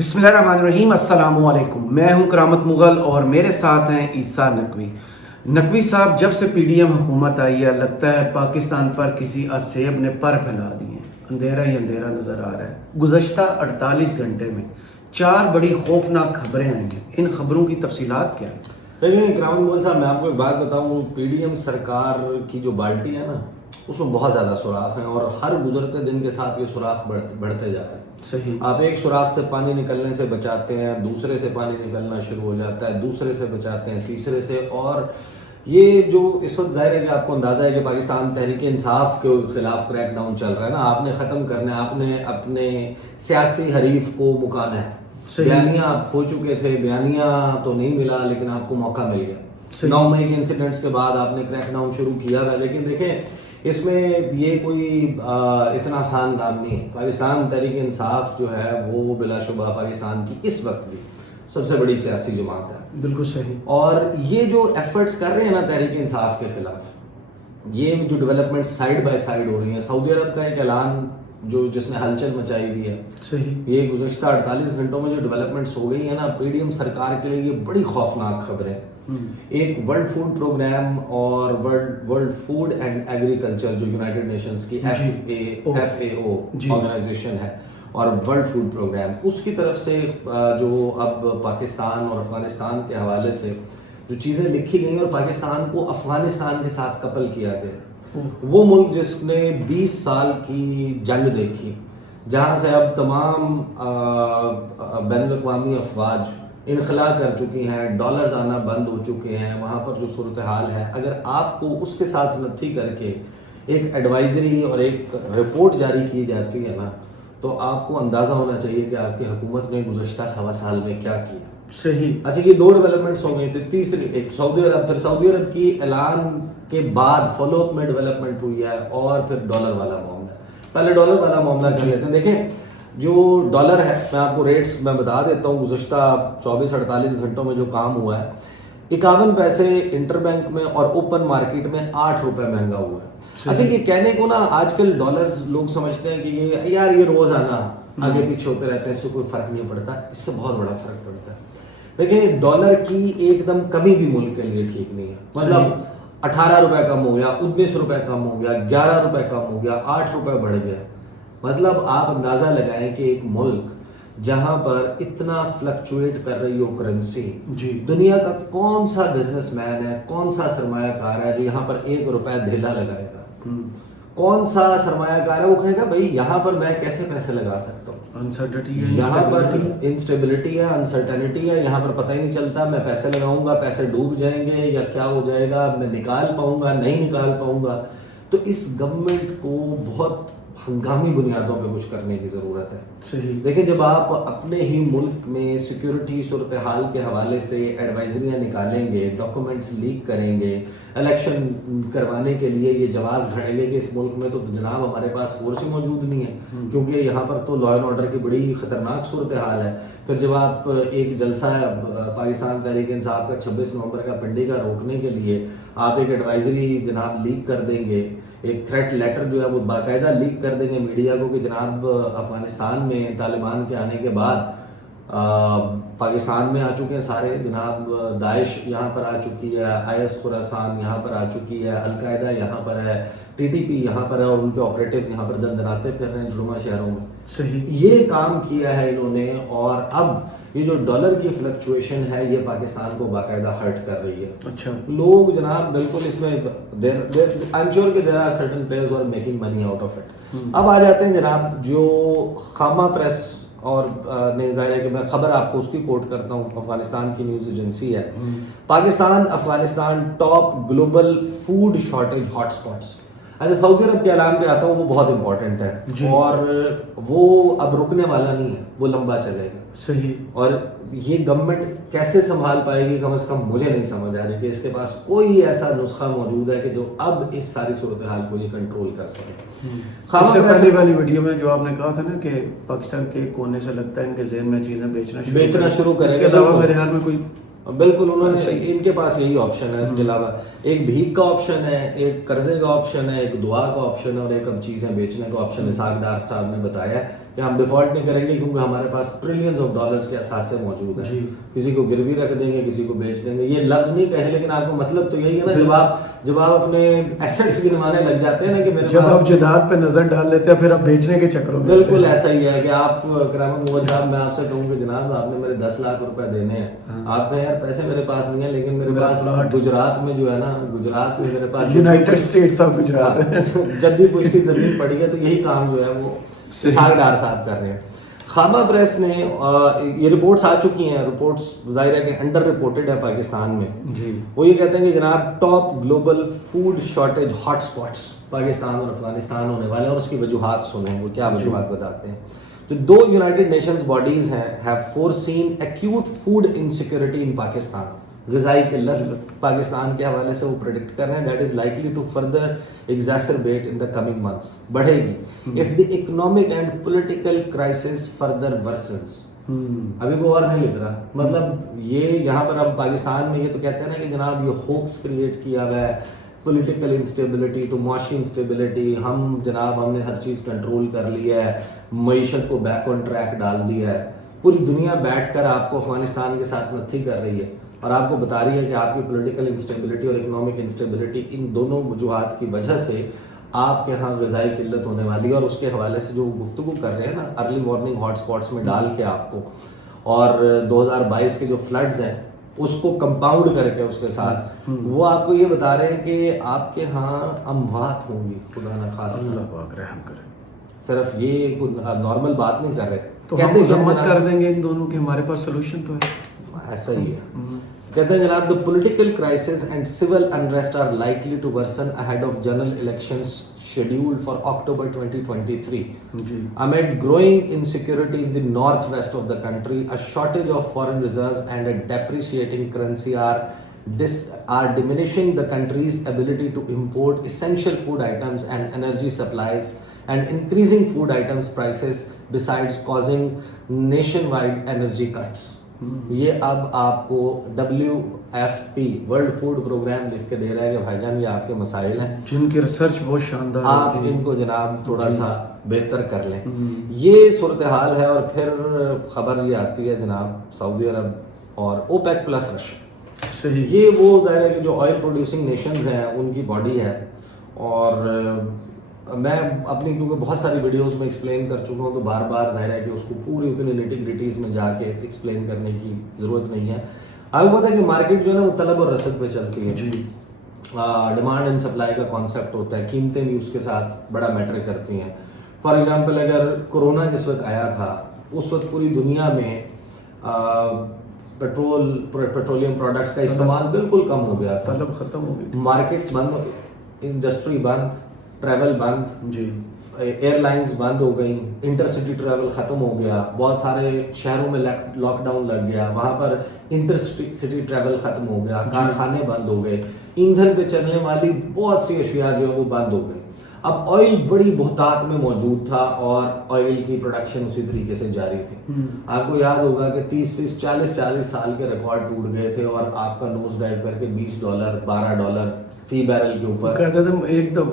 بسم اللہ الرحمن الرحیم، السلام علیکم۔ میں ہوں کرامت مغل اور میرے ساتھ ہیں عیسیٰ نقوی۔ نقوی صاحب، جب سے پی ڈی ایم حکومت آئی ہے لگتا ہے پاکستان پر کسی اسیب نے پر پھیلا دیے ہیں، اندھیرا ہی اندھیرا نظر آ رہا ہے۔ گزشتہ 48 گھنٹے میں 4 بڑی خوفناک خبریں آئی ہیں، ان خبروں کی تفصیلات کیا ہیں؟ لیکن کرامت مغل صاحب، میں آپ کو ایک بات بتاؤں، پی ڈی ایم سرکار کی جو بالٹی ہے نا، اس میں بہت زیادہ سوراخ ہیں اور ہر گزرتے دن کے ساتھ یہ سوراخ بڑھتے جا رہے ہیں۔ صحیح۔ آپ ایک سوراخ سے پانی نکلنے سے بچاتے ہیں، دوسرے سے پانی نکلنا شروع ہو جاتا ہے، دوسرے سے بچاتے ہیں، تیسرے سے، اور یہ جو اس وقت ظاہر ہے کہ آپ کو اندازہ ہے کہ پاکستان تحریک انصاف کے خلاف کریک ڈاؤن چل رہا ہے نا، آپ نے ختم کرنا ہے، آپ نے اپنے سیاسی حریف کو مکانا ہے۔ بیانیہ آپ کھو چکے تھے، بیانیہ تو نہیں ملا لیکن آپ کو موقع مل گیا۔ 9 مئی کے انسیڈنٹس کے بعد آپ نے کریک ڈاؤن شروع کیا ہے، لیکن دیکھیں اس میں یہ کوئی اتنا آسان کام نہیں ہے۔ پاکستان تحریک انصاف جو ہے وہ بلا شبہ پاکستان کی اس وقت بھی سب سے بڑی سیاسی جماعت ہے۔ بالکل صحیح۔ اور یہ جو ایفرٹس کر رہے ہیں نا تحریک انصاف کے خلاف، یہ جو ڈیولپمنٹ سائیڈ بائی سائیڈ ہو رہی ہیں، سعودی عرب کا ایک اعلان جس نے ہلچل مچائی ہوئی ہے، صحیح، یہ گزشتہ 48 گھنٹوں میں جو ڈیولپمنٹس ہو گئی ہیں نا، پی ڈی ایم سرکار کے لیے یہ بڑی خوفناک خبر ہے۔ ایک ورلڈ فوڈ پروگرام اور ورلڈ فوڈ اینڈ ایگریکلچر جو یونائٹڈ نیشنز کی ایف اے او آرگنائزیشن ہے، اور ورلڈ فوڈ پروگرام، اس کی طرف سے جو اب پاکستان اور افغانستان کے حوالے سے جو چیزیں لکھی گئی اور پاکستان کو افغانستان کے ساتھ کپل کیا گیا، وہ ملک جس نے 20 سال کی جنگ دیکھی، جہاں سے اب تمام بین الاقوامی افواج انخلا کر چکی ہیں، ڈالرز آنا بند ہو چکے ہیں، وہاں پر جو صورتحال ہے، اگر آپ کو اس کے ساتھ نتھی کر کے ایک ایڈوائزری اور ایک رپورٹ جاری کی جاتی ہے نا، تو آپ کو اندازہ ہونا چاہیے کہ آپ کی حکومت نے گزشتہ 1.25 سال میں کیا کیا۔ صحیح۔ اچھا، یہ 2 ڈیولپمنٹس ہو گئی تھی، تیسری ایک سعودی عرب، پھر سعودی عرب کی اعلان کے بعد فالو اپ میں ڈیولپمنٹ ہوئی ہے، اور پھر ڈالر والا معاملہ۔ پہلے ڈالر والا معاملہ کر لیتے ہیں۔ دیکھیں جو ڈالر ہے، میں آپ کو ریٹس میں بتا دیتا ہوں، گزشتہ 24-48 گھنٹوں میں جو کام ہوا ہے، 51 پیسے انٹر بینک میں اور اوپن مارکیٹ میں 8 روپے مہنگا ہوا ہے۔ اچھا، یہ کہنے کو نا آج کل ڈالرز لوگ سمجھتے ہیں کہ یہ روز آنا آگے پیچھے ہوتے رہتے ہیں، اس سے کوئی فرق نہیں پڑتا، اس سے بہت بڑا فرق پڑتا ہے۔ دیکھیں ڈالر کی ایک دم کمی بھی ملک کے لیے ٹھیک نہیں ہے، مطلب 18 روپے کم ہو گیا، 19 روپے کم ہو گیا، 11 روپے کم ہو گیا، 8 روپے بڑھ گیا، مطلب آپ اندازہ لگائیں کہ ایک ملک جہاں پر اتنا فلکچویٹ کر رہی ہو کرنسی، دنیا کا کون سا بزنس مین ہے، کون سا سرمایہ کار ہے جو یہاں پر 1 روپے دھیلا لگائے گا؟ کون سا سرمایہ کار ہے وہ کہے گا بھائی یہاں پر میں کیسے پیسے لگا سکتا ہوں؟ انسرٹنٹی ہے، یہاں پر انسٹیبلٹی ہے، انسرٹنٹی ہے، یہاں پر پتہ ہی نہیں چلتا، میں پیسے لگاؤں گا، پیسے ڈوب جائیں گے یا کیا ہو جائے گا، میں نکال پاؤں گا نہیں نکال پاؤں گا۔ تو اس گورنمنٹ کو بہت ہنگامی بنیادوں پہ کچھ کرنے کی ضرورت ہے۔ صحیح۔ دیکھیں جب آپ اپنے ہی ملک میں سیکیورٹی صورتحال کے حوالے سے ایڈوائزریاں نکالیں گے، ڈاکومنٹس لیک کریں گے، الیکشن کروانے کے لیے یہ جواز گھڑیں گے کہ اس ملک میں تو جناب ہمارے پاس فورس ہی موجود نہیں ہے، کیونکہ یہاں پر تو لا اینڈ آرڈر کی بڑی خطرناک صورتحال ہے۔ پھر جب آپ ایک جلسہ ہے پاکستان تحریک انصاف کا 26 نومبر کا پنڈی کا روکنے کے لیے آپ ایک ایڈوائزری جناب لیک کر دیں گے، ایک تھریٹ لیٹر جو ہے وہ باقاعدہ لیک کر دیں گے میڈیا کو کہ جناب افغانستان میں طالبان کے آنے کے بعد پاکستان میں آ چکے ہیں سارے، جناب داعش یہاں پر آ چکی ہے، IS خراسان یہاں پر آ چکی ہے، القاعدہ یہاں پر ہے، TTP یہاں پر ہے، اور ان کے آپریٹیوز یہاں پر دندناتے پھر رہے ہیں جڑواں شہروں میں۔ صحیح۔ یہ کام کیا ہے انہوں نے، اور اب یہ جو ڈالر کی فلکچویشن ہے یہ پاکستان کو باقاعدہ ہرٹ کر رہی ہے۔ اچھا، لوگ جناب بالکل اس میں آئی ایم شیور کہ دیر آر سرٹن پلیئرز اور making money out of it. اب آ جاتے ہیں جناب جو خامہ پریس اور نے ظاہر ہے کہ میں خبر آپ کو اس کی کوٹ کرتا ہوں، افغانستان کی نیوز ایجنسی ہے، Pakistan Afghanistan top global food shortage hot spots. اچھا، سعودی عرب کے اعلان پہ آتا ہوں، وہ بہت امپورٹنٹ ہے اور وہ اب رکنے والا نہیں ہے، وہ لمبا چلے گا۔ صحیح۔ اور یہ گورنمنٹ کیسے سنبھال پائے گی، کم از کم مجھے نہیں سمجھ آ رہی کہ اس کے پاس کوئی ایسا نسخہ موجود ہے کہ جو اب اس ساری صورتحال کو یہ کنٹرول کر سکے۔ اس سے پہلے والی ویڈیو میں جو آپ نے کہا تھا نا کہ پاکستان کے کونے سے لگتا ہے ان کے ذہن میں چیزیں بیچنا شروع کریں، اس کے علاوہ میرے خیال میں کوئی بالکل انہوں نے ان کے پاس یہی آپشن ہے، اس کے علاوہ ایک بھیک کا آپشن ہے، ایک قرضے کا آپشن ہے، ایک دعا کا آپشن ہے، اور ایک اب چیزیں بیچنے کا آپشن اسحاق ڈار صاحب نے بتایا ہے۔ کہ ہم ڈیفالٹ نہیں کریں گے کیونکہ ہمارے پاس ٹریلینز آف ڈالرز کے اثاثے موجود ہیں. جی. کسی کو گروی رکھ دیں گے, کسی کو بیچ دیں گے. یہ لفظ نہیں کہے لیکن آپ کو مطلب تو یہی ہے نا, جب آپ اپنے ایسٹس گنوانے لگ جاتے ہیں نا کہ میرے جب پاس, آپ جائیداد پہ نظر ڈال لیتے ہیں پھر آپ بیچنے کے چکروں میں. بالکل ایسا ہی ہے کہ آپ کرامت مغل صاحب, میں آپ سے کہوں کہ جناب آپ نے میرے 10 لاکھ روپے دینے ہیں, آپ نے یار پیسے میرے پاس نہیں ہیں لیکن میرے پاس گجرات میں جو ہے نا, گجرات میں میرے پاس یونائٹڈ اسٹیٹس آف گجرات جدی پوچھ کی زمین پڑی ہے, تو یہی کام جو ہے وہ اسحاق ڈار صاحب کر رہے ہیں. خامہ پریس نے یہ رپورٹس آ چکی ہیں, رپورٹس ظاہر ہے کہ انڈر رپورٹڈ ہے پاکستان میں. جی. وہ یہ کہتے ہیں کہ جناب top global food shortage hot spots Pakistan اور افغانستان ہونے والے ہیں, اور اس کی وجوہات سنیں وہ کیا وجوہات بتاتے ہیں. جو 2 یونائٹڈ نیشنز باڈیز ہیں have foreseen acute food insecurity in Pakistan, غذائی قلت پاکستان کے حوالے سے وہ پریڈکٹ کر رہے ہیں that is likely to further exacerbate in the coming months, بڑھے گی if the economic and political crisis further worsens. ابھی کو اور نہیں لکھ رہا, مطلب یہ یہاں پر ہم پاکستان میں یہ تو کہتے ہیں نا کہ جناب یہ ہوکس کریٹ کیا ہوا ہے, پولیٹیکل انسٹیبلٹی تو معاشی انسٹیبلٹی, ہم جناب ہم نے ہر چیز کنٹرول کر لیا ہے, معیشت کو بیک آن ٹریک ڈال دیا ہے. پوری دنیا بیٹھ کر آپ کو افغانستان کے ساتھ نتھی کر رہی ہے اور آپ کو بتا رہی ہے کہ آپ کی پولیٹیکل انسٹیبلٹی اور اکنامک انسٹیبلٹی ان دونوں وجوہات کی وجہ سے آپ کے ہاں غذائی قلت ہونے والی ہے. اور اس کے حوالے سے جو گفتگو کر رہے ہیں نا ارلی وارننگ ہاٹ سپاٹس میں ڈال کے آپ کو, اور 2022 کے جو فلڈز ہیں اس کو کمپاؤنڈ کر کے اس کے ساتھ وہ آپ کو یہ بتا رہے ہیں کہ آپ کے ہاں اموات ہوں گی, خدا نخواستہ, اللہ پاک رحم کرے. صرف یہ نارمل بات نہیں کر رہے, تو ہم مذمت کر دیں گے ان دونوں کے, ہمارے پاس سولوشن تو ہے. ایسا ہی ہے. کہتے ہیں جناب the political crisis and civil unrest are likely to worsen ahead of general elections scheduled for October 2023. Amid growing insecurity in the northwest of the country, a shortage of foreign reserves and a depreciating currency are diminishing the country's ability to import essential food items and energy supplies, and increasing food items prices besides causing nationwide energy cuts. یہ اب آپ کو WFP world food programme لکھ کے دے رہا ہے کہ بھائی جان یہ آپ کے مسائل ہیں جن کی ریسرچ بہت شاندار, آپ ان کو جناب تھوڑا سا بہتر کر لیں. یہ صورتحال ہے. اور پھر خبر یہ آتی ہے جناب سعودی عرب اور اوپیک پلس رشیا. صحیح. یہ وہ ظاہر ہے کہ جو آئل پروڈیوسنگ نیشنز ہیں ان کی باڈی ہے, اور میں اپنی کیونکہ بہت ساری ویڈیوز میں ایکسپلین کر چکا ہوں تو بار بار ظاہر ہے کہ اس کو پوری اتنی نیٹی گریٹیز میں جا کے ایکسپلین کرنے کی ضرورت نہیں ہے. آپ کو پتا ہے کہ مارکیٹ جو ہے نا وہ طلب اور رسد پہ چلتی ہے. جی. ڈیمانڈ اینڈ سپلائی کا کانسیپٹ ہوتا ہے, قیمتیں بھی اس کے ساتھ بڑا میٹر کرتی ہیں. فار ایگزامپل اگر کورونا جس وقت آیا تھا اس وقت پوری دنیا میں پیٹرولیم پروڈکٹس کا استعمال بالکل کم ہو گیا تھا, طلب ختم ہو گئی, مارکیٹس بند, انڈسٹری بند, ٹریول بند, جی, ایئر لائنز بند ہو گئیں, انٹر سٹی ٹریول ختم ہو گیا, بہت سارے شہروں میں لاک ڈاؤن لگ گیا, وہاں پر انٹر سٹی ٹریول ختم ہو گیا, کارخانے بند ہو گئے, ایندھن پہ چلنے والی بہت سی اشیاء جو ہے وہ بند ہو گئی. اب آئل بڑی بہتات میں موجود تھا اور آئل کی پروڈکشن اسی طریقے سے جاری تھی. آپ کو یاد ہوگا کہ 40 سال کے ریکارڈ ٹوٹ گئے تھے اور آپ کا نوز ڈائیو کر کے $20 $12 فی بیرل کے اوپر کہتے تھے. ایک دم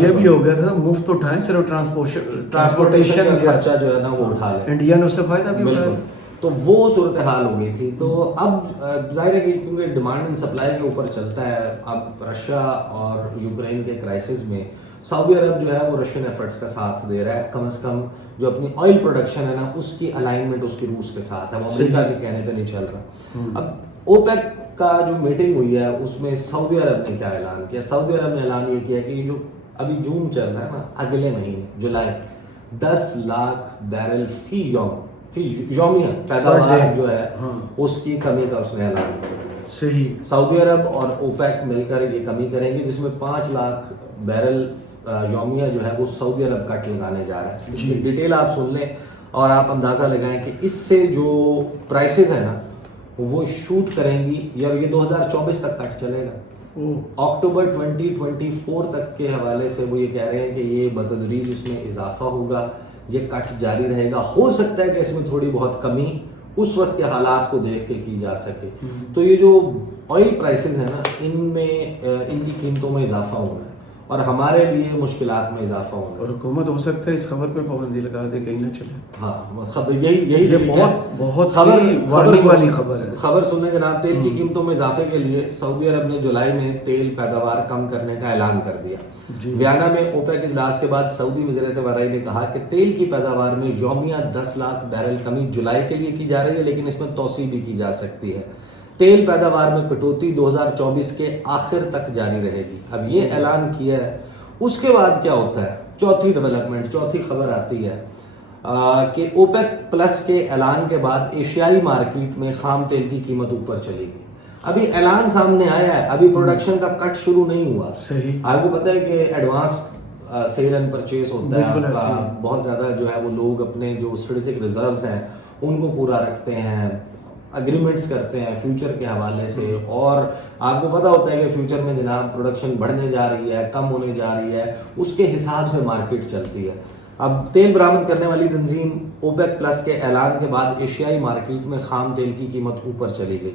یہ بھی ہو گیا تھا مفت اٹھائیں, صرف ٹرانسپورٹیشن کا خرچہ جو ہے نا وہ اٹھا لیں, انڈیا نے اس سے فائدہ بھی اٹھایا. تو وہ صورتحال ہو گئی تھی. تو اب ظاہر ہے کہ کیونکہ ڈیمانڈ اینڈ سپلائی کے اوپر چلتا ہے, اب رشیا اور یوکرین کے کرائسس میں سعودی عرب جو ہے وہ رشین ایفرٹس کا ساتھ دے رہا ہے. کم از کم جو اپنی آئل پروڈکشن ہے نا اس کی الائنمنٹ اس کی روس کے ساتھ ہے, وہ امریکہ کے کہنے پہ نہیں چل رہا. اب اوپیک کا جو میٹنگ ہوئی ہے اس میں سعودی عرب نے کیا اعلان کیا؟ سعودی عرب نے اعلان یہ کیا کہ یہ جو ابھی جون چل رہا ہے نا, اگلے مہینے جولائی 10 لاکھ بیرل فی یومیہ پیداوار جو ہے اس کی کمی کا اس نے اعلان کیا. صحیح. سعودی عرب اور اوپیک مل کر یہ کمی کریں گے, جس میں 5 لاکھ بیرل یومیہ جو ہے وہ سعودی عرب کٹ لگانے جا رہا ہے. ڈیٹیل آپ سن لیں اور آپ اندازہ لگائیں کہ اس سے جو پرائسز ہیں نا وہ شوٹ کریں گی, یا یہ 2024 تک کٹ چلے گا. اکتوبر 2024 تک کے حوالے سے وہ یہ کہہ رہے ہیں کہ یہ بتدریج اس میں اضافہ ہوگا, یہ کٹ جاری رہے گا. ہو سکتا ہے کہ اس میں تھوڑی بہت کمی اس وقت کے حالات کو دیکھ کے کی جا سکے. تو یہ جو آئل پرائسز ہیں نا ان میں ان کی قیمتوں میں اضافہ ہونا ہے, اور ہمارے لیے مشکلات میں اضافہ ہوگا. اور حکومت ہو سکتا ہے اس خبر پہ پابندی لگا دے کہیں نہ چلے. ہاں خبر یہی بہت خبر والی خبر ہے. خبر سننے جناب. تیل کی قیمتوں میں اضافے کے لیے سعودی عرب نے جولائی میں تیل پیداوار کم کرنے کا اعلان کر دیا. ویانا میں اوپیک اجلاس کے بعد سعودی وزیر خارجہ نے کہا کہ تیل کی پیداوار میں یومیہ 10 لاکھ بیرل کمی جولائی کے لیے کی جا رہی ہے، لیکن اس میں توسیع بھی کی جا سکتی ہے. تیل پیداوار میں کٹوتی 2024 کے آخر تک جاری رہے گی. اب یہ اعلان کیا ہے، اس کے بعد کیا ہوتا ہے؟ چوتھی ڈیولپمنٹ، چوتھی خبر آتی ہے کہ اوپیک پلس کے اعلان کے بعد ایشیائی مارکیٹ میں خام تیل کی قیمت اوپر چلی گئی. ابھی اعلان سامنے آیا ہے، ابھی پروڈکشن کا کٹ شروع نہیں ہوا. صحیح. آپ کو پتا ہے کہ ایڈوانس سیل اینڈ پرچیز ہوتا ہے. بہت زیادہ جو ہے وہ لوگ اپنے جو اسٹریٹجک ریزروز ہیں ان کو پورا رکھتے ہیں، اگریمنٹس کرتے ہیں فیوچر کے حوالے سے. اور آپ کو پتا ہوتا ہے کہ فیوچر میں جناب پروڈکشن بڑھنے جا رہی ہے، کم ہونے جا رہی ہے، اس کے حساب سے مارکیٹ چلتی ہے. اب تیل برآمد کرنے والی تنظیم اوپیک پلس کے اعلان کے بعد ایشیائی مارکیٹ میں خام تیل کی قیمت اوپر چلی گئی.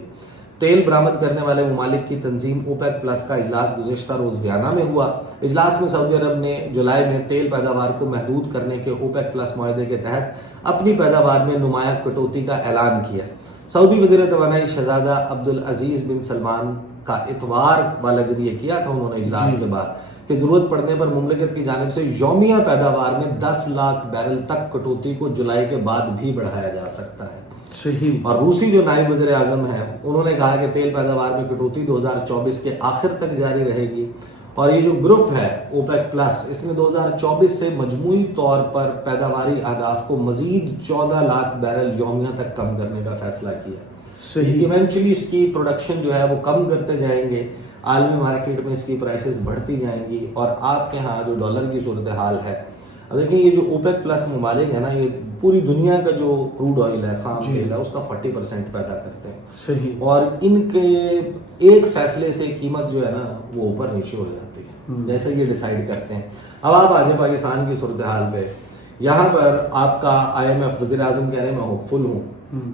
تیل برآمد کرنے والے ممالک کی تنظیم اوپیک پلس کا اجلاس گزشتہ روز ویانا میں ہوا. اجلاس میں سعودی عرب نے جولائی میں تیل پیداوار کو محدود کرنے کے اوپیک پلس معاہدے کے تحت اپنی پیداوار میں نمایاں کٹوتی کا اعلان کیا. سعودی وزیر توانائی شہزادہ عبدالعزیز بن سلمان کا اتوار والا دن یہ کیا تھا انہوں نے اجلاس کے بعد کہ ضرورت پڑنے پر مملکت کی جانب سے یومیہ پیداوار میں 10 لاکھ بیرل تک کٹوتی کو جولائی کے بعد بھی بڑھایا جا سکتا ہے. صحیح. اور روسی جو نائب وزیر اعظم ہیں انہوں نے کہا کہ تیل پیداوار میں کٹوتی 2024 کے آخر تک جاری رہے گی. اور یہ جو گروپ ہے اوپیک پلس، اس نے 2024 سے مجموعی طور پر پیداواری اہداف کو مزید 14 لاکھ بیرل یومیہ تک کم کرنے کا فیصلہ کیا. ایونچولی اس کی پروڈکشن جو ہے وہ کم کرتے جائیں گے، عالمی مارکیٹ میں اس کی پرائسز بڑھتی جائیں گی. اور آپ کے ہاں جو ڈالر کی صورتحال ہے، اب دیکھیں یہ جو اوپیک پلس ممالک ہے نا، یہ پوری دنیا کا جو کروڈ آئل ہے، خام تیل ہے، اس کا 40% پیدا کرتے ہیں. صحیح. اور ان کے ایک فیصلے سے قیمت جو ہے نا وہ اوپر نیچے ہو جاتی ہے، جیسے یہ ڈیسائیڈ کرتے ہیں. اب آپ آ جائیں پاکستان کی صورتحال پہ. یہاں پر آپ کا IMF وزیر اعظم کہہ رہے ہیں میں ہوپ فل ہوں،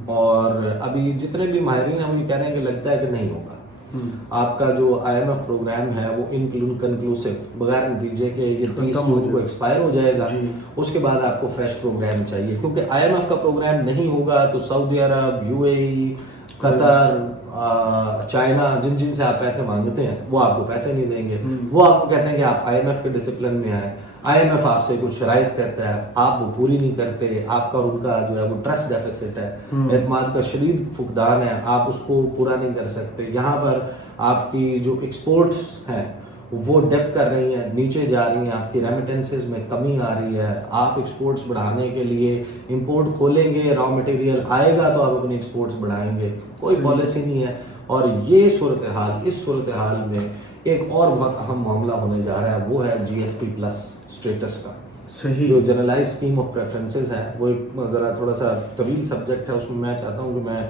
اور ابھی جتنے بھی ماہرین ہیں وہ یہ کہہ رہے ہیں کہ لگتا ہے کہ نہیں ہوگا. آپ کا جو IMF پروگرام ہے وہ انکنکلوسیو، بغیر نتیجے کے یہ 30 جون کو ایکسپائر ہو جائے گا. اس کے بعد آپ کو فریش پروگرام چاہیے، کیونکہ IMF کا پروگرام نہیں ہوگا تو سعودی عرب، UAE، قطر، چائنا، جن سے آپ پیسے مانگتے ہیں وہ آپ کو پیسے نہیں دیں گے. وہ آپ کو کہتے ہیں کہ آپ IMF کے ڈسپلن میں آئیں. IMF آپ سے کچھ شرائط کرتا ہے، آپ وہ پوری نہیں کرتے، آپ کا ان کا جو ہے وہ ٹرسٹ ڈیفیسٹ ہے، اعتماد کا شدید فقدان ہے، آپ اس کو پورا نہیں کر سکتے. یہاں پر آپ کی جو ایکسپورٹس ہیں وہ ڈیپ کر رہی ہیں، نیچے جا رہی ہیں، آپ کی ریمیٹنسز میں کمی آ رہی ہے. آپ ایکسپورٹس بڑھانے کے لیے امپورٹ کھولیں گے، را مٹیریل آئے گا تو آپ اپنی ایکسپورٹس بڑھائیں گے، کوئی پالیسی نہیں ہے. اور یہ صورتحال، اس صورتحال میں ایک اور بہت اہم معاملہ ہونے جا رہا ہے، وہ ہے GSP پلس اسٹیٹس کا. صحیح. جو جنرلائز اسکیم آف پریفرنسز ہے، وہ ایک ذرا تھوڑا سا طویل سبجیکٹ ہے، اس میں میں چاہتا ہوں کہ میں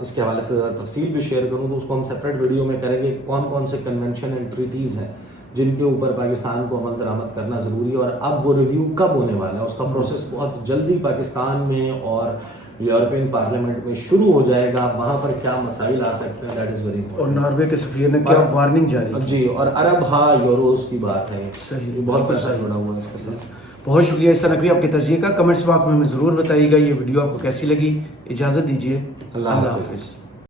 اس کے حوالے سے ذرا تفصیل بھی شیئر کروں. تو اس کو ہم سیپریٹ ویڈیو میں کریں گے. کون کون سے کنونشن اینڈ ٹریٹیز ہیں جن کے اوپر پاکستان کو عمل درآمد کرنا ضروری ہے، اور اب وہ ریویو کب ہونے والا ہے. اس کا پروسیس بہت جلدی پاکستان میں اور یورپین پارلیمنٹ میں شروع ہو جائے گا. وہاں پر کیا مسائل آ سکتے ہیں، دیٹ از ویری امپورٹنٹ. اور ناروے کے سفیر نے کیا وارننگ جاری کی. جی، اور ارب ہا یوروز کی بات ہے. صحیح. بہت پیسہ جڑا ہوا ہے اس کے ساتھ. بہت شکریہ عیسیٰ نقوی، آپ کے تجزیے کا. کمنٹس باکس میں ہمیں ضرور بتائیے گا یہ ویڈیو آپ کو کیسی لگی. اجازت دیجیے. اللہ حافظ.